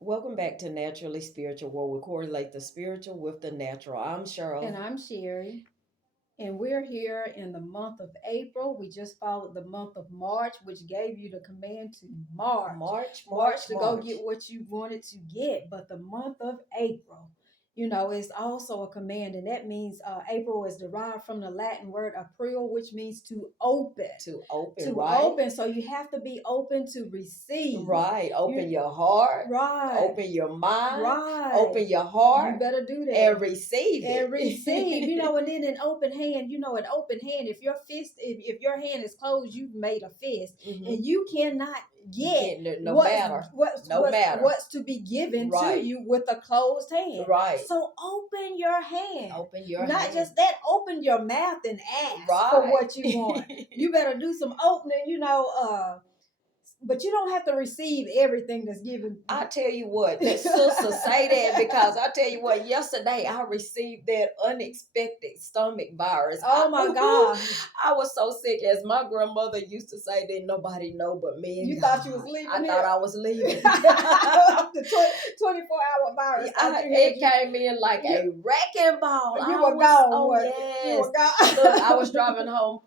Welcome back to Naturally Spiritual, where we correlate the spiritual with the natural. I'm And Cheryl. I'm Sherry. And we're here in the month of April. We just followed the month of March, which gave you the command to march. March, March March, to go March. get what you wanted to get. But the month of April, is also a command. And that means April is derived from the Latin word april, which means to open. To open, To right? open. So you have to be open to receive. Right. Open You, your heart. right. Open your mind. Right. Open your heart. You better do that. And receive it. And receive, and then an open hand, an open hand. If your fist, if your hand is closed, you've made a fist, and you cannot get what's to be given to you with a closed hand. Right. So open your hand. Open your Not hand. just that, open your mouth and ask for what you want. You better do some opening, but you don't have to receive everything that's given. I tell you what, that sister say that because I tell you what, yesterday I received that unexpected stomach virus. Oh my God. I was so sick, as my grandmother used to say, that nobody know but me and You God. thought you was leaving I here? thought I was leaving. The 24-hour virus. It came in like a wrecking ball. You were gone. Oh, yes. You were gone. Look, I was driving home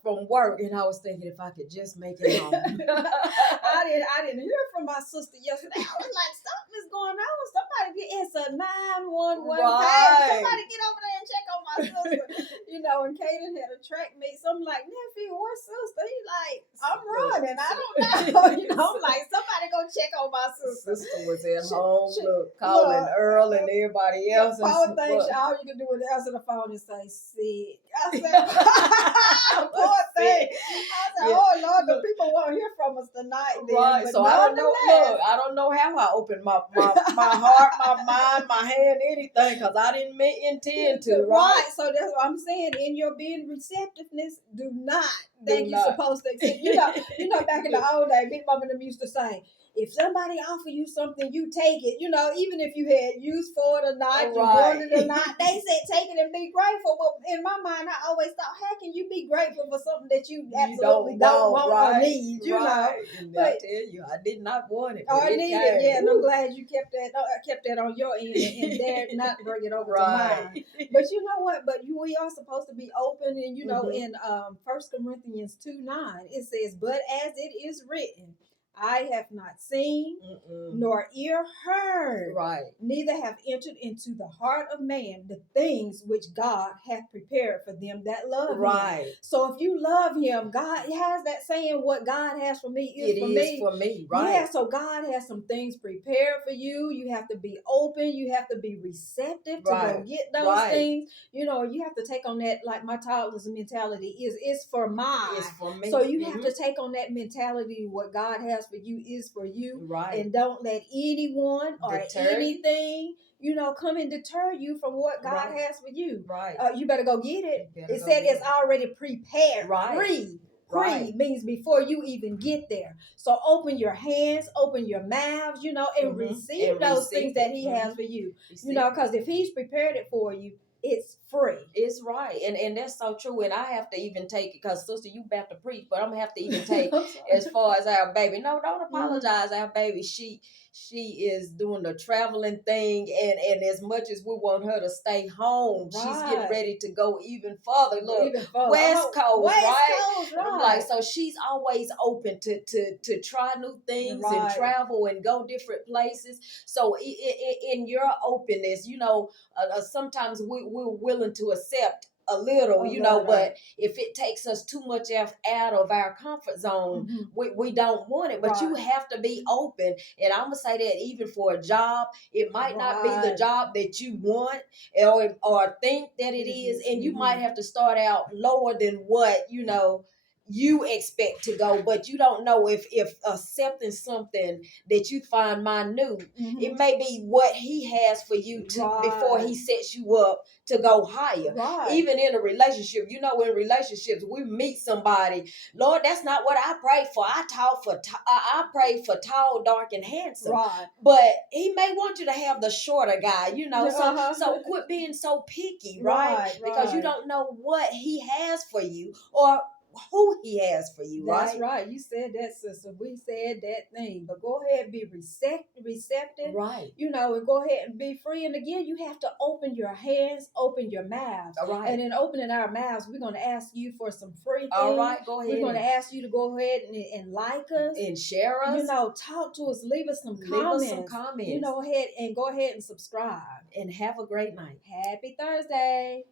from work, and I was thinking if I could just make it home. I didn't hear from my sister yesterday. I was like, something is going on. Somebody it's a 911 Right. Somebody get over there and check on my sister. And Kaden had a track meet. So I'm like, nephew, where's sister? He's like, I'm running. I don't know. I'm like, somebody go check on my sister. Sister was at home, calling Earl and everybody else. Poor thing, all you can do is answer the phone and say, sick. I said, poor thing. I said, oh Lord, the people won't hear from us tonight. Then. Right. So I don't know. Look, I don't know how I opened my heart, my mind, my hand, anything, because I didn't intend to. Right. So that's what I'm saying. In your being receptiveness, do not think you're supposed to accept. Back in the old days, Big Mama them used to say, if somebody offer you something, you take it. Even if you had use for it or not, you wanted it or not. They said take it and be grateful. But in my mind, I always thought, how can you be grateful for something that you absolutely don't want or need? And I tell you, I did not want it. I need it, yeah. And I'm glad you kept that on your end and dared not bring it over to mine. But you know what? But we are supposed to be open, and in 1 Corinthians 2:9, it says, "But as it is written, I have not seen, nor ear heard, neither have entered into the heart of man the things which God hath prepared for them that love him." So if you love him, God has that saying, what God has for me is for me. Right. Yeah, so God has some things prepared for you. You have to be open. You have to be receptive to go get those things. You have to take on that, like my toddler's mentality is for mine. It's for me. So you have to take on that mentality, what God has for you is for you. Right. And don't let anyone or anything, come and deter you from what God has for you. Right. You better go get it. It said it's already prepared. Right. Pre means before you even get there. So open your hands, open your mouths, and receive those things that he has for you. Because if he's prepared it for you, it's free. It's right. And that's so true. And I have to even take it, because sister, you about to preach, but I'm going to have to even take as far as our baby. No, don't apologize. Our baby, she is doing the traveling thing. And as much as we want her to stay home, she's getting ready to go even further. Look, West Coast, right? I'm like, so she's always open to try new things and travel and go different places. So in your openness, sometimes we're willing to accept a little, but if it takes us too much out of our comfort zone, we don't want it. But you have to be open. And I'm going to say that even for a job, it might not be the job that you want or think that it is. And you might have to start out lower than what, you expect to go, but you don't know if accepting something that you find minute, it may be what he has for you to before he sets you up to go higher. Even in a relationship, in relationships, we meet somebody. Lord, that's not what I prayed for. I prayed for tall, dark, and handsome. But he may want you to have the shorter guy. So quit being so picky, right? Because you don't know what he has for you, or who he has for you, That's right? right. You said that, sister. We said that thing. But go ahead and be receptive, Right. you know, and go ahead and be free. And again, you have to open your hands, open your mouths. All right. And in opening our mouths, we're going to ask you for some free things. All right, go ahead. We're going to ask you to go ahead and like us. And share us. You know, talk to us, leave us some comments. You know, go ahead and subscribe. And have a great night. Happy Thursday.